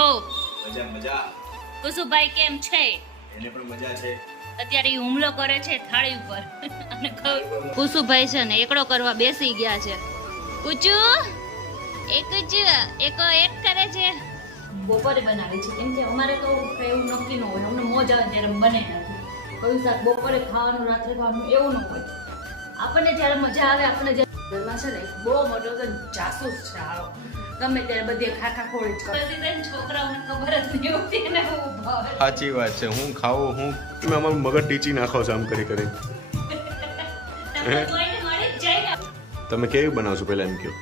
હો મજા મજા. કુસુભાઈ કેમ છે? એને પણ મજા છે. અત્યારે ઈ હુમલો કરે છે થાળી ઉપર અને કુસુભાઈ છે ને એકડો કરવા બેસી ગયા છે. કુચુ એક કરે છે. બપોરે બનાવી છે કેમ કે અમારે તો એવું નક્કી ન હોય, અમને મોજ આવે ત્યારે બને નાખી. કયું શાક બપોરે ખાવાનું રાત્રે ખાવાનું એવું ન હોય. આપણને જ્યારે મજા આવે આપણને ઘરમાં છે ને બહુ મોટો તો જાસૂસ છે હારો. ગમે ત્યારે બધે ખાખા ખોળી જ કરે. છોકરાઓને ખબર જ નહીં હોતી એને હું ભાવે. સાચી વાત છે. હું ખાવું હું તમે અમારું મગજ ટીચી નાખો છો આમ કરી કરી. તમે કેવી બનાવશો પહેલા એમ કહો.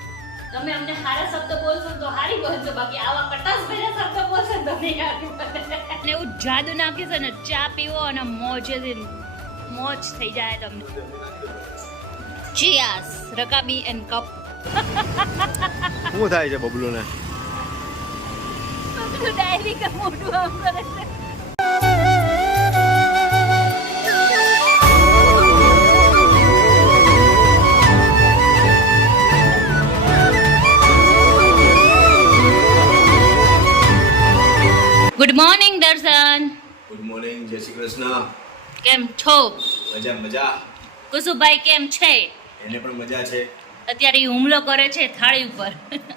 તમે અમને સારા શબ્દ બોલશો તો હારી બોલશો, બાકી આવા કટાસ ભર્યા શબ્દ બોલશો તો નહીં હારી બોલે. ને એવું જાદુ નાખ્યું છે ને ચા પીવો અને મોજ થઈ જાય તમને. ચીયાસ રકાબી એન્ડ કપ. શું થાય છે બબલુ ને? બબલુ ડાયરી કે મોઢું આમ કરે છે. ગુડ મોર્નિંગ દર્શન. ગુડ મોર્નિંગ, જય શ્રી કૃષ્ણ. કેમ છો? મજા મજા. કુસુભાઈ કેમ છે? એને પણ મજા છે. અત્યારે ઈ હુમલો કરે છે થાળી ઉપર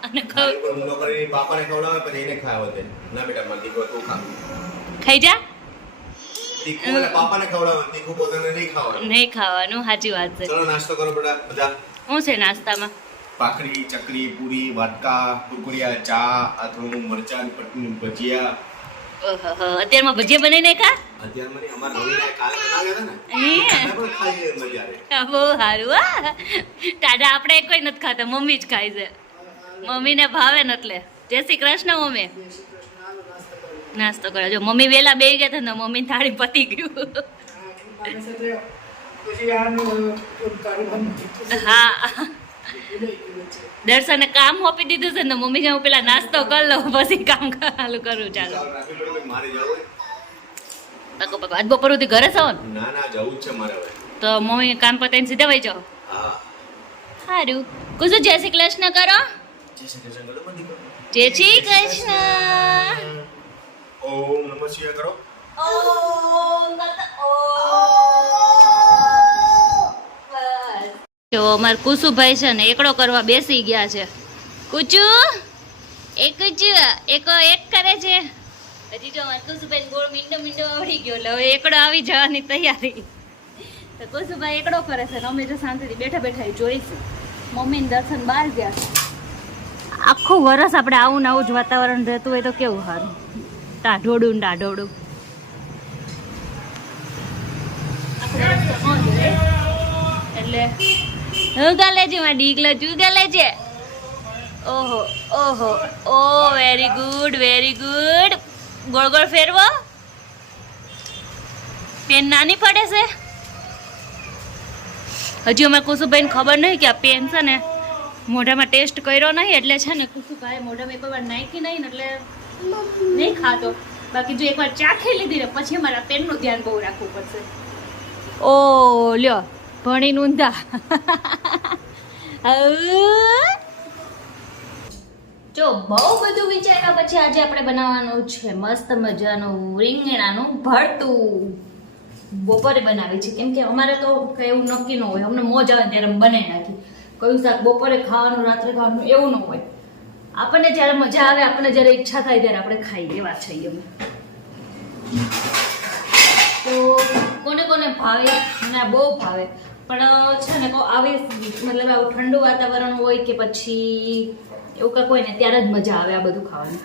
અને હુમલો કરીને પાપાને ખવડાવે પછી એને ખાવ દે. ના બેટા માર દીકરો તું ખા. ખાઈ જા. તીખું અને પાપાને ખવડાવે, તીખું પોતાને નહીં ખાવાનું. નહીં ખાવાનું, સાચી વાત છે. ચલો નાસ્તો કરો બેટા બધા. શું છે નાસ્તામાં? ભાખરી, ચકરી, પૂરી, વાટકા, કુરકુરિયા, ચા, અથાણું, મરચાં, પટની ભજીયા. ઓહો, અત્યારમાં ભજીયા બનાવીને ખા. અત્યારે મને અમાર નવીને કાલે બનાવ્યા હતા ને. હે. અમે પણ ખાઈએ મજા આવે. બહુ સારું હા. દાદા આપણે કોઈ નથી ખાતા, મમ્મી જ ખાય છે. મમ્મીને ભાવે ને એટલે. જય શ્રી કૃષ્ણ મમ્મી. નાસ્તો કરો. જો મમ્મી વેલા બેસી ગયા હતા ને મમ્મી થાળી પતી ગયું. હા દર્શને કામ સોંપી દીધું છે ને મમ્મી હું પેલા નાસ્તો કરી લઉં પછી કામ ચાલુ કરું. ચાલો પકો પકો. આજ બપોર સુધી ઘરે છો ને? ના ના જવું જ છે મારે હવે. તો મમ્મી કામ પતાવીને સીધા વહી જાઓ. હા સારું. કુસુ જય શ્રી કૃષ્ણ કરો. જય શ્રી કૃષ્ણ કરો બંધી કરો. જય શ્રી કૃષ્ણ. ઓમ નમઃ શિવાય કરો. જો અમાર કુસુભાઈ છે ને એકડો કરવા બેસી ગયા છે. કુચુ એક કરે છે. હજી જો અમાર કુસુભાઈ ગોળ મીંડો આવડી ગયો એટલે હવે એકડો આવી જવાની તૈયારી. તો કુસુભાઈ એકડો કરે છે ને અમે જો શાંતિથી બેઠા બેઠા જોઈશું. મમ્મી ને દર્શન બહાર ગયા છે. આખું વરસ આપણે આવું ને આવું જ વાતાવરણ રહેતું હોય તો કેવું સારું. ટાઢોડું એટલે હું ગાલે છે માં ડીકલો તું ગાલે છે. ઓહો ઓહો ઓ વેરી ગુડ ગોળ ગોળ ફેરવો. પેન નાની પડે છે. હજી અમારે કુસુભાઈને ખબર નહીં કે આ પેન છે ને મોઢામાં ટેસ્ટ કર્યો નહીં એટલે છે ને કુસુભાઈ મોઢામાં એક વાર નાખી નહીં એટલે નહીં ખાતો. બાકી જો એકવાર ચાખી લીધી ને પછી અમારા પેનનું ધ્યાન બહુ રાખવું પડશે. ઓ લ્યો ભણી ઊંધા. જો બહુ બધું વિચાર્યા પછી આજે આપણે બનાવવાનું છે મસ્ત મજાનું રીંગણાનું ભરતું. બપોરે બનાવી છે કેમ કે અમારે તો એવું નક્કી ન હોય, અમને મોજ આવે ત્યારે બનાવી નાખી. કયું શાક બપોરે ખાવાનું રાત્રે ખાવાનું એવું ન હોય. આપણને જ્યારે મજા આવે આપણને જ્યારે ઈચ્છા થાય ત્યારે આપણે ખાઈ એવા છીએ અમે. તો કોને કોને ભાવે? મને બહુ ભાવે પણ છે ને આવી મતલબ આવું ઠંડુ વાતાવરણ હોય કે પછી એવું કંઈક હોય ને ત્યારે જ મજા આવે આ બધું ખાવાનું.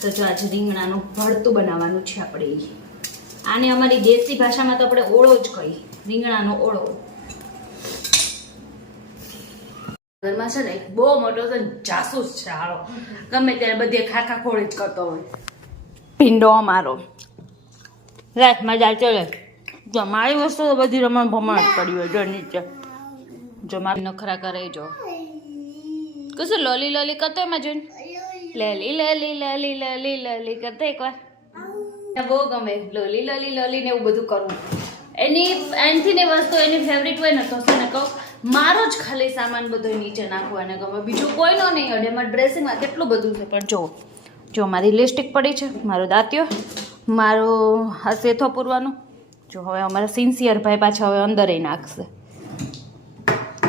તો જો આજે રીંગણાનું ભરતું બનાવવાનું છે આપણે. આને અમારી દેશી ભાષામાં તો આપણે ઓળો જ કહીએ, રીંગણાનો ઓળો. ઘરમાં છે ને એક બહુ મોટો છે જાસૂસ છે હારો. ગમે ત્યારે બધે ખાખા ખોળી જ કરતો હોય. ભીંડો અમારો રાત મજા ચલે. જો મારી વસ્તુ તો બધી રમણ ભમણ જ પડી હોય. જો નીચે જો મારી નખરા કરે જો કશું લોલી કરતો એમાં જોઈને લેલી કરતો એકવાર. બહુ ગમે લોલી ને એવું બધું કરવું. એનથી ને વસ્તુ એની ફેવરિટ હોય ને તો છે ને કહું મારો જ ખાલી સામાન બધો નીચે નાખવાને ગમે, બીજું કોઈનો નહીં અડે. એમાં ડ્રેસિંગમાં કેટલું બધું છે પણ જો જો મારી લિપસ્ટિક પડી છે, મારો દાંતિયો, મારો આ સેથો પૂરવાનો. જો હવે અમારા સિન્સિયર ભાઈ પાછા હવે અંદર નાખશે.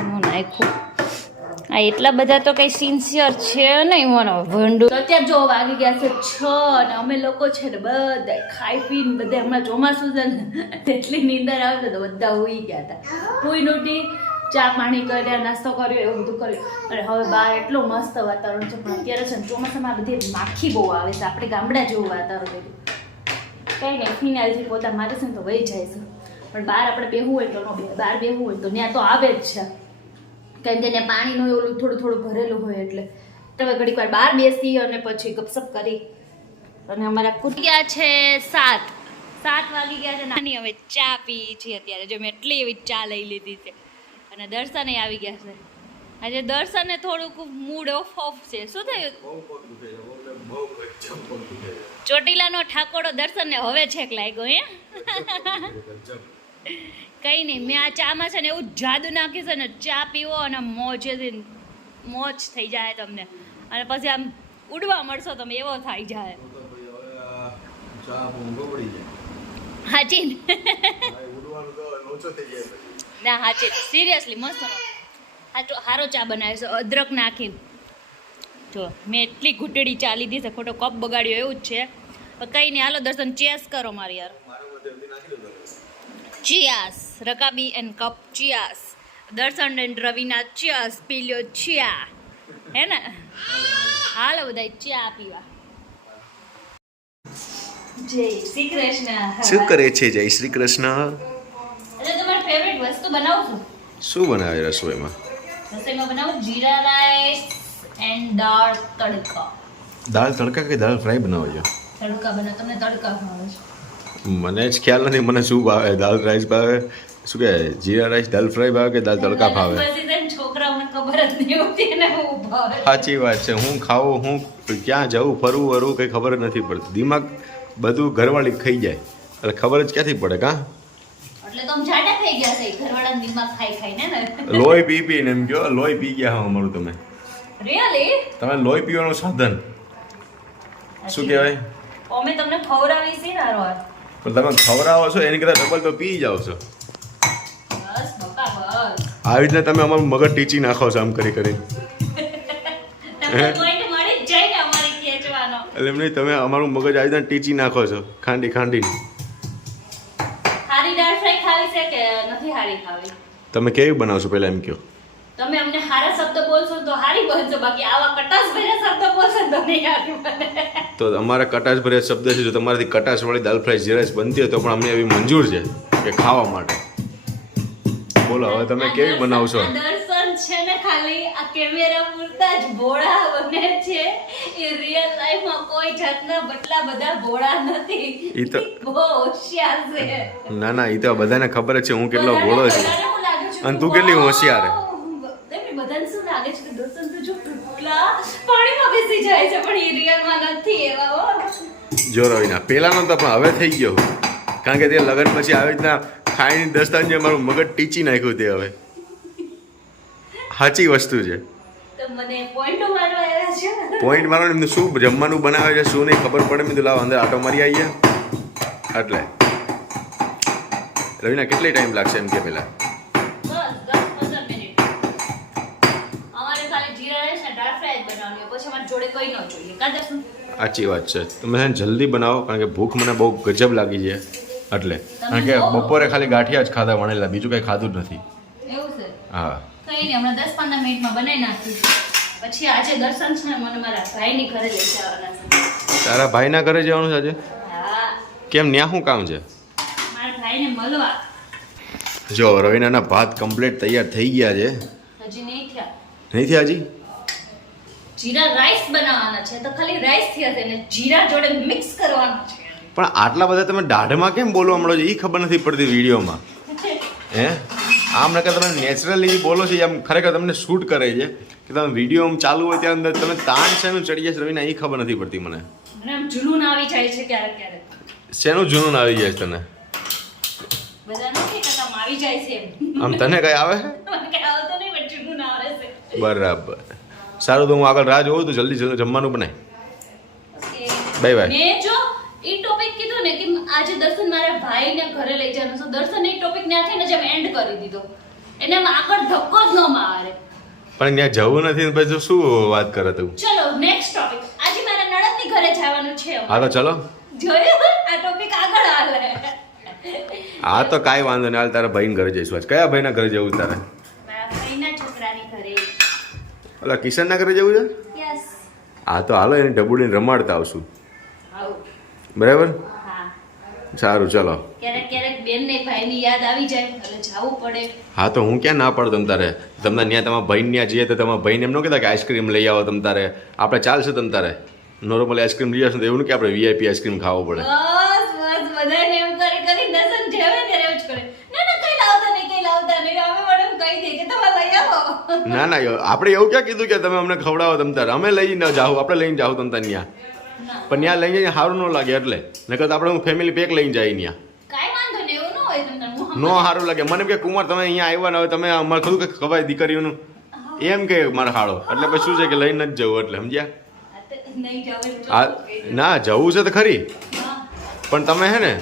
હું નાખું આ એટલા બધા તો કંઈ સિન્સિયર છે નહીં મને ભંડું. તો અત્યારે જો વાગી ગયા છે 6 અને અમે લોકો છે ને બધા ખાઈ પીને બધા હમણાં ચોમાસું છે ને એટલી નીંદર આવે તો બધા ઉઈ ગયા હતા. કોઈ નોટી ચા પાણી કર્યા, નાસ્તો કર્યો, એવું બધું કર્યું. અને હવે બહાર એટલું મસ્ત વાતાવરણ છે, પણ અત્યારે છે ને ચોમાસામાં બધી માખી બહુ આવે છે. આપણે ગામડા જેવું વાતાવરણ કર્યું. કંઈ નહીં, ફિનાઇલથી પોતા મારે છે ને તો વહી જાય છે. પણ બહાર આપણે બેહવું હોય તો ન બે, બહાર બેહવું હોય તો ત્યાં તો આવે જ છે. કારણ કે ત્યાં પાણીનું ઓલું થોડું થોડું ભરેલું હોય એટલે હવે ઘડીક વાર બહાર બેસી અને પછી ગપસપ કરી અને અમારા કુટિયા છે 7 વાગી ગયા છે. નાની હવે ચા પી છે અત્યારે. જો મેં એટલી એવી ચા લઈ લીધી છે અને દર્શને આવી ગયા છે. આજે દર્શને થોડુંક મૂડ ઓફ છે. શું થયું? ચોટીલાનો ઠાકોરો દર્શનને હવે છેક લાગ્યો હે. કઈ નહીં, મેં આ ચામાં છે ને એવું જાદુ નાખ્યું છે ને, ચા પીવો અને મોજ થઈ જાય તમને, અને પછી આમ ઉડવા મળશો તમે, એવો થઈ જાય. હાચી ના, હાચી સિરિયસલી મસ્ત હારો ચા બનાવ્યો છે અદરક નાખી. જો મેં એટલી ઘૂંટડી ચા લીધી છે, ખોટો કપ બગાડ્યો એવું જ છે. કંઈ નહીં, હાલો દર્શન ચેસ કરો મારી યાર. ચિયાસ, રકાબી એન્ડ કપ ચિયાસ. દર્શન એન્ડ રવિના ચિયાસ પી લ્યો ચિયા, હે ને? હાલો બધા ચા પીવા. જય શ્રી કૃષ્ણ. શું કરે છે જય શ્રી કૃષ્ણ? એટલે તમારી ફેવરેટ વસ્તુ બનાવું છું. શું બનાવે રસોઈમાં? રસોઈમાં બનાવું જીરા રાઈસ એન્ડ દાળ તડકા. દાળ તડકા કે દાળ ફ્રાય બનાવો છો? તડકા બનાવ. તમને તડકા ભાવે છે? મને જ ખ્યાલ નથી મને શું ભાવે. દાળ રાઈસ ભાવે, શું કે જીરા રાઈસ દાળ ફ્રાય ભાવે કે દાળ તડકા ભાવે? છોકરાઓને ખબર જ નહીં હોતી ને હું ભાવે. સાચી વાત છે. હું ખાવું, હું ક્યાં જવું, ફરવું વરવું કંઈ ખબર જ નથી પડતી. દિમાગ બધું ઘરવાળી ખાઈ જાય એટલે ખબર જ ક્યાંથી પડે. કાં એટલે તો જાડા થઈ ગયા છે ઘરવાળાના દિમાગ ખાઈ ખાઈને ને. લોહી પી પીને એમ કહો, લોહી પી ગયા હો અમારું તમે. રિયલી? તમે લોહી પીવાનું સાધન શું કહેવાય? અમે તમને ખવડાવી છે ને હારો. પણ તમે ખવડાવો છો એની કરતાં ડબલ તો પી જાઓ છો. બસ બકા બસ. આવી રીતના તમે અમારું મગજ ટીચી નાખો છો આમ કરી કરીને. તમને પોઈન્ટ મળી જ જાય ને અમારી ખેંચવાનો. એટલે એમ નહીં, તમે અમારું મગજ આવી રીતના ટીચી નાખો છો ખાંડી ખાંડીને. હારી દાળ ફ્રાય ખાવી છે કે નથી હારી ખાવી? તમે કેવી બનાવશો પહેલા એમ કહો. તમે અમને હારા શબ્દ બોલશો તો હારી બનશો, બાકી આવા કટાસ ભર્યા શબ્દ બોલશો તો નહીં હારી બને. તો અમારા કટાશ ભર્યા શબ્દ છે, જો તમારાથી કટાશવાળી દાળ ફ્રાય જીરાઈસ બનતી હોય તો પણ અમને એવી મંજૂર છે કે ખાવા માટે. બોલો હવે તમે કેવી બનાવશો? દર્શન છે ને ખાલી આ કેમેરા પૂરતા જ ભોળા બને છે. એ રિયલ લાઈફમાં કોઈ જાતના બટલા બધા ભોળા નથી. ઈ તો બહુ હોશિયાર છે. ના ના, ઈ તો બધાને ખબર જ છે હું કેટલો ભોળો છું. અને તું કેટલી હોશિયાર છે. બધાને શું લાગે છે કે દર્શન તો જો કેટલા પાણીમાં બેસી જાય છે, પણ એ રિયલમાં નથી એવા હો. જો રવિના પહેલાનો તો પણ હવે થઈ ગયો, કારણ કે તે લગ્ન પછી આવી રીતના ખાઈને દસ્તાન જે મારું મગજ ટીચી નાખ્યું તે હવે સાચી વસ્તુ છે. તો મને પોઈન્ટ મારવા આવ્યા છે. પોઈન્ટ મારવાનું એમને શું જમવાનું બનાવે છે શું નહીં ખબર પડે. મેં તો લાવ અંદર આટો મારી આવીએ. એટલે રવિના કેટલી ટાઈમ લાગશે એમ કે પહેલા? સાચી વાત છે. તમે છે ને જલ્દી બનાવો, કારણ કે ભૂખ મને બહુ ગજબ લાગી છે. એટલે કારણ કે બપોરે ખાલી ગાંઠિયા જ ખાધા વણેલા, બીજું કંઈ ખાધું જ નથી. એવું છે? હા. કંઈ નહીં, હમણાં 10-15 મિનિટમાં બનાવી નાખીશ. પછી આજે દર્શન છે ને મને મારા ભાઈની ઘરે લઈ જવાના છે. તારા ભાઈના ઘરે જવાનું છે આજે? હા. કેમ, ન્યા શું કામ છે? મારા ભાઈને મળવા. જો રવિનાના ભાત કમ્પ્લીટ તૈયાર થઈ ગયા છે. હજી નહીં થયા. નહીં થયા હજી? જીરા રાઈસ બનાવવાના છે, તો ખાલી રાઈસ થયા છે ને જીરા જોડે મિક્સ કરવાનું છે. પણ આટલા બધા તમે દાઢમાં કેમ બોલવા મળો છો એ ખબર નથી પડતી વિડીયોમાં. હે આમ નકર તમે નેચરલી બોલો છો, આમ ખરેખર તમને શૂટ કરે છે કે તમે વિડીયો ચાલુ હોય ત્યાં અંદર તમે તાણ શેનું ચડી જાય રવિના એ ખબર નથી પડતી મને. મને આમ જુનૂન આવી જાય છે ક્યારેક ક્યારેક. શેનું જુનૂન આવી જાય તને? બધા નથી કે આમ આવી જાય છે એમ. આમ તને કઈ આવે? મને કઈ આવતો નહીં, પણ જુનૂન આવે છે. બરાબર. સારું, તો હું આગળ રાહ જોઉં તો જલ્દી જમવાનું બનાય. Bye bye. મેં જો ઈ ટોપિક કીધું ને કે આજે દર્શન મારા ભાઈને ઘરે લઈ જવાનો છે, દર્શન એ ટોપિક ત્યાંથી ને જેમ એન્ડ કરી દીધો. એને આમ આગળ ધક્કો જ ન મારે. પણ ત્યાં જવું નથી ને પછી શું વાત કરે તું? ચલો નેક્સ્ટ ટોપિક. આજે મારા નણંદની ઘરે જવાનું છે. હા તો ચલો. જોયું આ ટોપિક આગળ હાલે. હા તો કાંઈ વાંધો નહીં, હાલ તારા ભાઈને ઘરે જઈશું. આજ કયા ભાઈના ઘરે જવું તારે? મારા ભાઈના છોકરાની ઘરે. ઓલા કિશનના ઘરે જવું છે? યસ. હા તો હાલો એને ડબુડીને રમાડતા આવશું. આવ. બરાબર, હા. સારું ચલો. ક્યારેક ક્યારેક બેન ને ભાઈની યાદ આવી જાય એટલે જવું પડે. હા તો હું ક્યાં ના પાડું તમ તારે. તમને ત્યાં તમારા ભાઈને ત્યાં જઈએ તો તમારા ભાઈને એમ ન કહેતા કે આઈસ્ક્રીમ લઈ આવો તમ તારે. આપણે ચાલશે તમ તારે નોર્મલ આઈસ્ક્રીમ લઈ આવશું તો એવું નહીં કે આપણે વીઆઈપી આઈસ્ક્રીમ ખાવો પડે. બસ બસ બધાને એમ કરી દર્શન જેવે ત્યારે એવું જ કરે. ના કઈ લાવતા નહીં અમે મેડમ કહી દે કે તમે લઈ આવો. ના આપણે એવું ક્યાં કીધું કે તમે અમને ખવડાવો તમ તારે. અમે લઈને જાવ, આપણે લઈને જાવ તમ તારે ત્યાં. પણ ત્યાં લઈને જઈને સારું ન લાગે એટલે નકર આપણે હું ફેમિલી પેક લઈને જાય ત્યાં. કાઈ વાંધો નહીં, એવું ન હોય તમને. નો સારું લાગે મને કે કુમાર તમે અહીંયા આવ્યા ને હવે તમે અમારે ખરું કે ખવાય દીકરીઓનું એમ કે મારા હાળો એટલે પછી શું છે કે લઈને જ જવું એટલે સમજ્યા. નહીં જાવ હા ના જવું છે તો ખરી, પણ તમે હે ને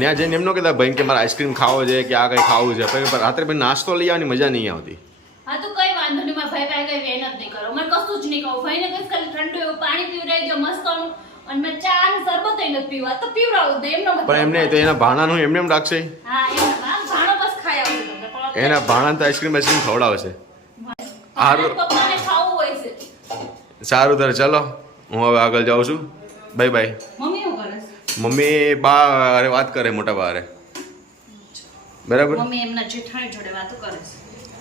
ત્યાં જઈને એમ ન કહેતા ભાઈ કે મારે આઈસ્ક્રીમ ખાવો છે કે આ કંઈ ખાવું છે, પછી રાત્રે પછી નાસ્તો લઈ આવવાની મજા નહીં આવતી. હા તો કઈ વાંધો નહીં, મારા ભાઈ પાસે કઈ વેન જ નહીં કરો. મને કશું જ નહીં કહું. ભાઈને કઈ ખાલી ઠંડુ એવું પાણી પીવડાવજો મસ્તનું, અને મેં ચા અને શરબત નથી પીવા તો પીવડાવું દે એમનો. પણ એમને તો એના ભાણાનું એમને એમ રાખશે. હા એમ ભાણો બસ ખાઈ આવજો તમને. એના ભાણા તો આઈસ્ક્રીમ ખવડાવશે. સારું પપ્પાને ખાવું હોય છે. સારું તારે ચલો હું હવે આગળ જાઉં છું. Bye bye. મમ્મી શું કરે છે? મમ્મી બા અરે વાત કરે મોટા બા અરે. બરાબર. મમ્મી એમના જેઠાણી જોડે વાતો કરે છે.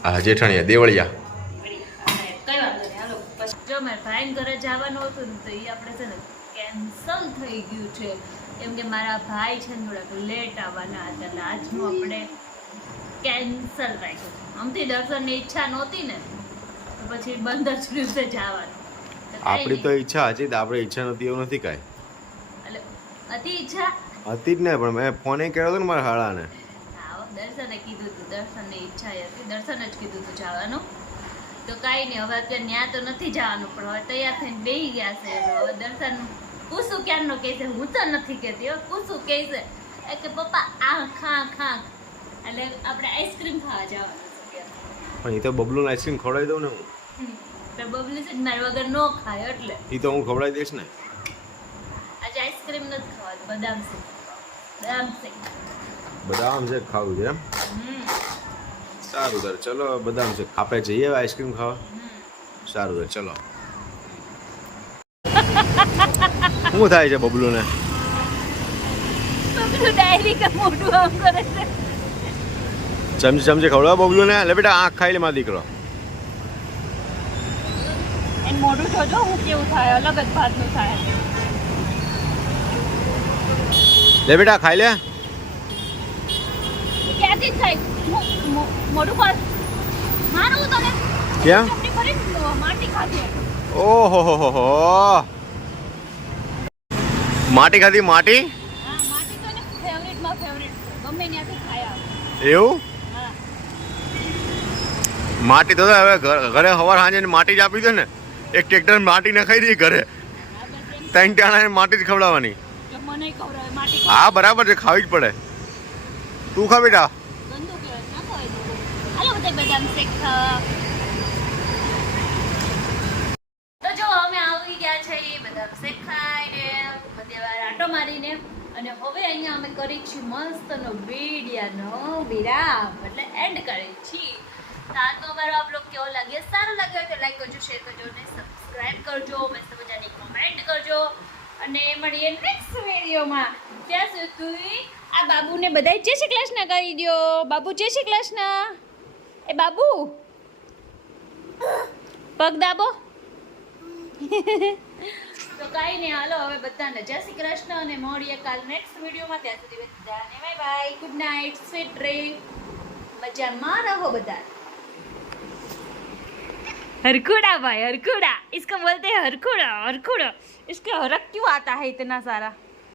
હા જેઠાણીયા દેવળિયા. કઈ વાંધો નહીં હાલો. પછી જો મારા ભાઈને ઘરે જવાનું હતું ને તો એ આપણે છે ને કેન્સલ થઈ ગયું છે, કેમ કે મારા ભાઈ છે ને થોડાક લેટ આવવાના હતા એટલે આજનું આપણે કેન્સલ રાખ્યું. આમથી દર્શનની ઈચ્છા નહોતી ને તો પછી બંધ જ દિવસે જવાનું. આપણી તો ઈચ્છા હતી, આપણે ઈચ્છા નથી એવું નથી કાંઈ. એટલે હતી ઈચ્છા હતી જ ને, પણ મેં ફોને કર્યો હતો ને મારા હાળાને. હા દર્શને કીધું હતું, દર્શનની ઈચ્છા હતી, દર્શને જ કીધું હતું જવાનું. તો કાંઈ નહીં, હવે અત્યારે ત્યાં તો નથી જવાનું, પણ હવે તૈયાર થઈને બેસી ગયા છે. હવે દર્શન કુસું ક્યારનો કહે છે, હું તો નથી કહેતી, હવે કુસું કહે છે કે પપ્પા આ ખા એટલે આપણે આઈસ્ક્રીમ ખાવા જવાનું છે. પણ એ તો બબલુને આઈસ્ક્રીમ ખવડાવી દઉં ને હું. તો બબલી છે મારા વગર ન ખાય એટલે એ તો હું ખવડાવી દઈશ ને. આજે આઈસ્ક્રીમ નથી ખાવા, બદામ શેક. બદામ શેક ખાવું છે એમ? સારું તારે ચલો બદામ શેક આપણે જઈએ આઈસ્ક્રીમ ખાવા. સારું તારે ચલો. શું થાય છે બબલુને? બબલું ડાયરી કે મોઢું આમ કરે છે. ચમચી ખવડાવો બબલુને. લે બેટા આંખ ખાઈ લે મારો દીકરો. એનું મોઢું જોજો હું કેવું થાય, અલગ જ ભાતનું થાય. લે બેટા ખાઈ લે. ક્યાંથી થાય મોઢું પર મારું તને કેમ? ચમડી ભરી માટી ખાધી. ઓહો હો હો. માટી ખાધી માટી? હા માટી તો એને ફેવરિટમાં ફેવરિટ ગમે ત્યાંથી ખાયા. એવું? હા માટી તો હવે ઘરે સવાર સાંજે માટી જ આપી દો ને. એક ટ્રેક્ટર માટી નખાઈ દઈ ઘરે, ત્રણ ટાણા માટી જ ખવડાવવાની. મને ખવડાવે માટી. હા બરાબર છે, ખાવી જ પડે. તું ખા બેટા. ગંદુ કહેવાય ના ખવાય. હાલો બધા બદામ શેક ખાવા. તો જો અમે આવી ગયા છે બદામ શેક ખાઈને, બધે વાર આટો મારીને, અને હવે અહીંયા અમે કરી છીએ મસ્તનો વિડિયાનો વિરામ, એટલે એન્ડ કરી છીએ. તો આજનો અમારો આ બ્લોગ કેવો લાગ્યો? સારો લાગ્યો તો લાઈક કરજો, શેર કરજો અને સબસ્ક્રાઇબ કરજો, મસ્ત મજાની કોમેન્ટ કરજો, અને મળીએ નેક્સ્ટ વિડીયોમાં. ત્યાં સુધી આ બાબુને બધાય જય શ્રી કૃષ્ણ કરી દો. બાબુ જય શ્રી કૃષ્ણ. એ બાબુ પગ દાબો. તો કાંઈ નહીં, હાલો હવે બધાને જય શ્રી કૃષ્ણ અને મળીએ કાલ નેક્સ્ટ વિડીયોમાં. ત્યાં સુધી બધાને bye bye, good night, sweet dream, મજામાં રહો બધા. हरकुड़ा भाई हरकुड़ा, इसको बोलते हैं हरकुड़ा. हरकुड़ा इसका हरक क्यों आता है इतना सारा?